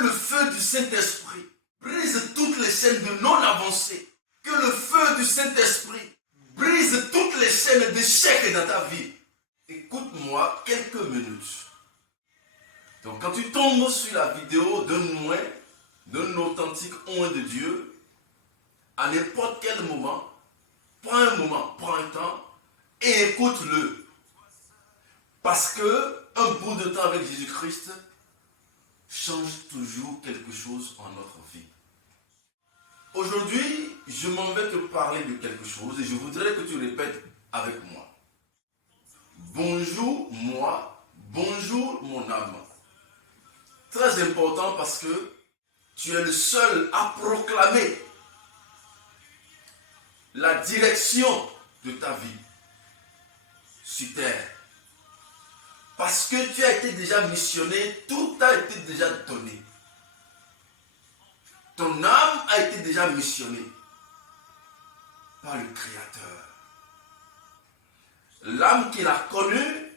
le feu du Saint-Esprit brise toutes les chaînes de non-avancée. Que le feu du Saint-Esprit brise toutes les chaînes d'échec dans ta vie. Écoute-moi quelques minutes. Donc quand tu tombes sur la vidéo d'un authentique oint de Dieu, à n'importe quel moment, prends un temps et écoute-le. Parce que un bout de temps avec Jésus-Christ change toujours quelque chose en notre vie. Aujourd'hui, je m'en vais te parler de quelque chose et je voudrais que tu répètes avec moi. Bonjour moi, bonjour mon âme. Très important parce que tu es le seul à proclamer la direction de ta vie sur terre. Parce que tu as été déjà missionné, tout a été déjà donné. Ton âme a été déjà missionnée par le Créateur. L'âme qu'il a connue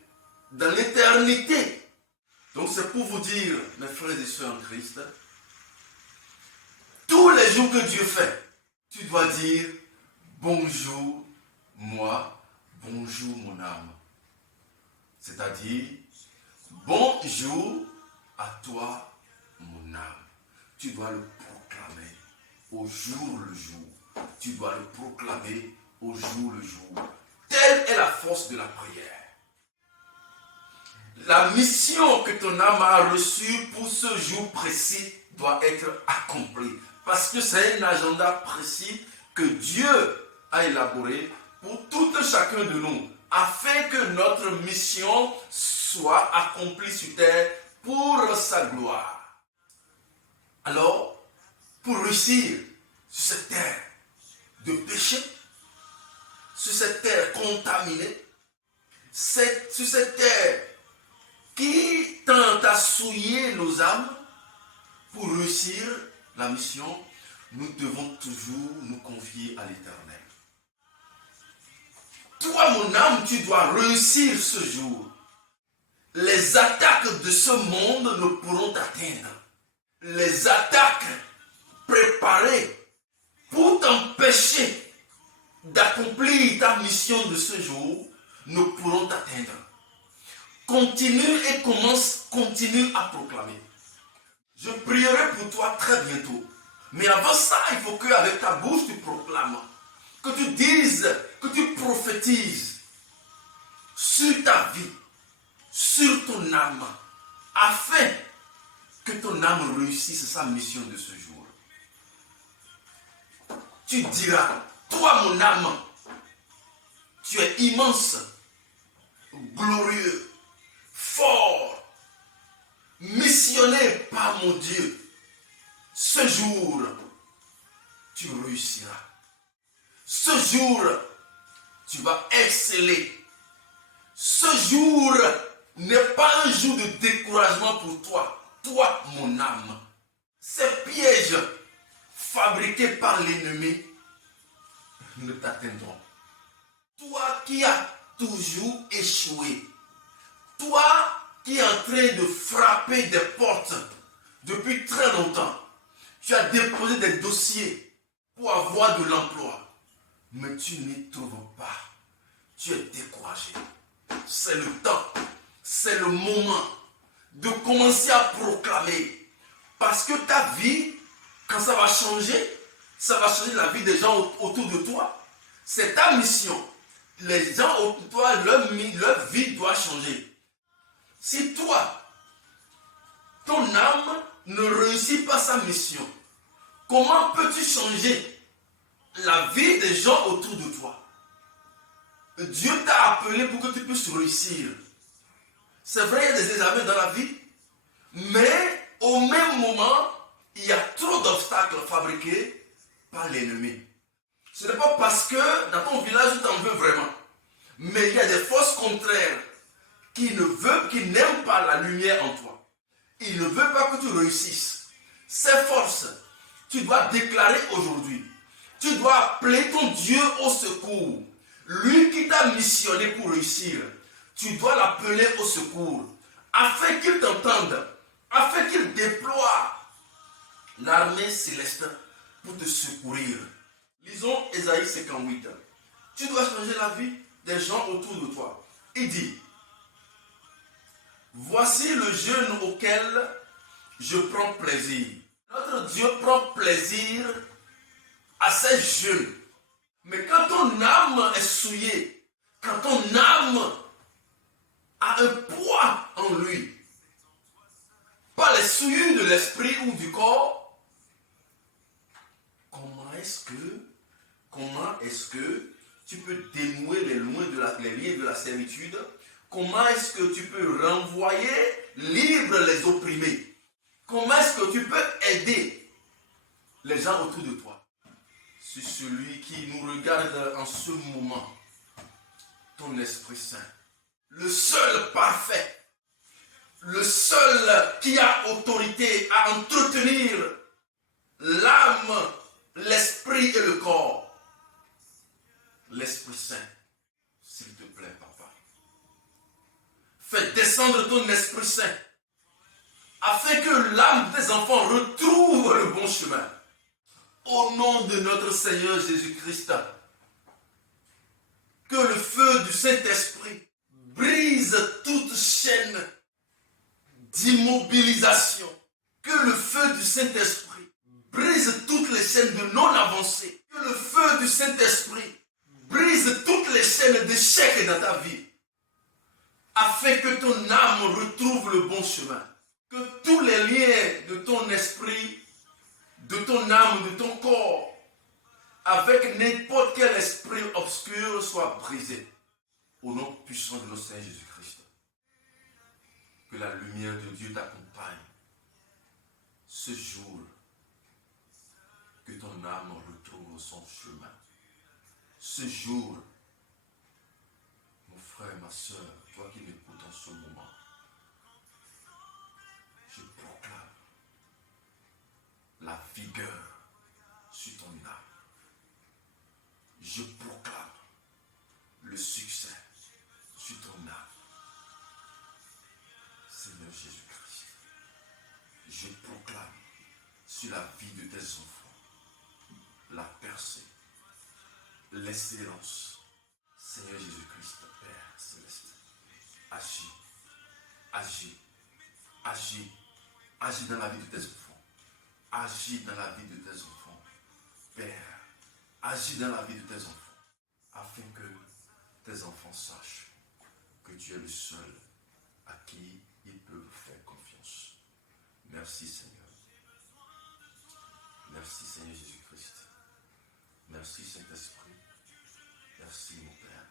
dans l'éternité. Donc c'est pour vous dire, mes frères et sœurs en Christ, tous les jours que Dieu fait, tu dois dire bonjour moi, bonjour mon âme. C'est-à-dire bonjour à toi mon âme. Tu dois le proclamer au jour le jour. Tu dois le proclamer au jour le jour. Telle est la force de la prière. La mission que ton âme a reçue pour ce jour précis doit être accomplie. Parce que c'est un agenda précis que Dieu a élaboré pour tout chacun de nous, afin que notre mission soit accomplie sur terre pour sa gloire. Alors, pour réussir sur cette terre de péché, sur cette terre contaminée, sur cette terre qui tente à souiller nos âmes, pour réussir la mission, nous devons toujours nous confier à l'Éternel. Toi, mon âme, tu dois réussir ce jour. Les attaques de ce monde ne pourront t'atteindre. Les attaques préparées pour t'empêcher d'accomplir ta mission de ce jour ne pourront t'atteindre. Continue à proclamer. Je prierai pour toi très bientôt. Mais avant ça, il faut qu'avec ta bouche tu proclames. Que tu dises, que tu prophétises sur ta vie, sur ton âme, afin que ton âme réussisse sa mission de ce jour. Tu diras, toi mon âme, tu es immense, glorieux, fort, missionné par mon Dieu. Ce jour, tu réussiras. Ce jour, tu vas exceller. Ce jour n'est pas un jour de découragement pour toi. Toi, mon âme. Ces pièges fabriqués par l'ennemi ne t'atteindront. Toi qui as toujours échoué. Toi qui es en train de frapper des portes depuis très longtemps. Tu as déposé des dossiers pour avoir de l'emploi. Mais tu n'y trouves pas. Tu es découragé. C'est le temps. C'est le moment de commencer à proclamer. Parce que ta vie, quand ça va changer la vie des gens autour de toi. C'est ta mission. Les gens autour de toi, leur vie doit changer. Si toi, ton âme ne réussit pas sa mission, comment peux-tu changer la vie des gens autour de toi? Dieu t'a appelé pour que tu puisses réussir. C'est vrai, il y a des examens dans la vie, mais au même moment, il y a trop d'obstacles fabriqués par l'ennemi. Ce n'est pas parce que dans ton village, tu en veux vraiment, mais il y a des forces contraires qui n'aiment pas la lumière en toi. Ils ne veulent pas que tu réussisses. Ces forces, tu dois déclarer aujourd'hui. Tu dois appeler ton Dieu au secours. Lui qui t'a missionné pour réussir, tu dois l'appeler au secours, afin qu'il t'entende, afin qu'il déploie l'armée céleste pour te secourir. Lisons Ésaïe 58. Tu dois changer la vie des gens autour de toi. Il dit, voici le jeûne auquel je prends plaisir. Notre Dieu prend plaisir à ces jeûnes. Mais quand ton âme est souillée, quand ton âme a un poids en lui, pas les souillures de l'esprit ou du corps, comment est-ce que tu peux dénouer les liens de la servitude? Comment est-ce que tu peux renvoyer libre les opprimés? Comment est-ce que tu peux aider les gens autour de toi? C'est celui qui nous regarde en ce moment, ton Esprit Saint, le seul parfait, le seul qui a autorité à entretenir l'âme, l'esprit et le corps. L'Esprit Saint, s'il te plaît, papa. Fais descendre ton Esprit Saint afin que l'âme des enfants retrouve le bon chemin. Au nom de notre Seigneur Jésus-Christ, que le feu du Saint-Esprit brise toute chaîne d'immobilisation. Que le feu du Saint-Esprit brise toutes les chaînes de non-avancée. Que le feu du Saint-Esprit brise toutes les chaînes d'échec dans ta vie. Afin que ton âme retrouve le bon chemin. Que tous les liens de ton esprit, de ton âme, de ton corps, avec n'importe quel esprit obscur soient brisés. Au nom puissant de notre Seigneur Jésus-Christ. Que la lumière de Dieu t'accompagne ce jour. Que ton âme retrouve son chemin. Ce jour, mon frère, ma soeur, toi qui m'écoutes en ce moment, je proclame la vigueur sur ton âme. Je proclame le succès sur ton âme. Seigneur Jésus-Christ, je proclame sur la vie de tes enfants la percée, l'excellence. Seigneur Jésus-Christ, Père Céleste, agis, agis, agis, agis dans la vie de tes enfants. Agis dans la vie de tes enfants. Père, agis dans la vie de tes enfants, afin que tes enfants sachent que tu es le seul à qui ils peuvent faire confiance. Merci Seigneur. Merci Seigneur Jésus-Christ. Merci Saint-Esprit. Merci mon Père.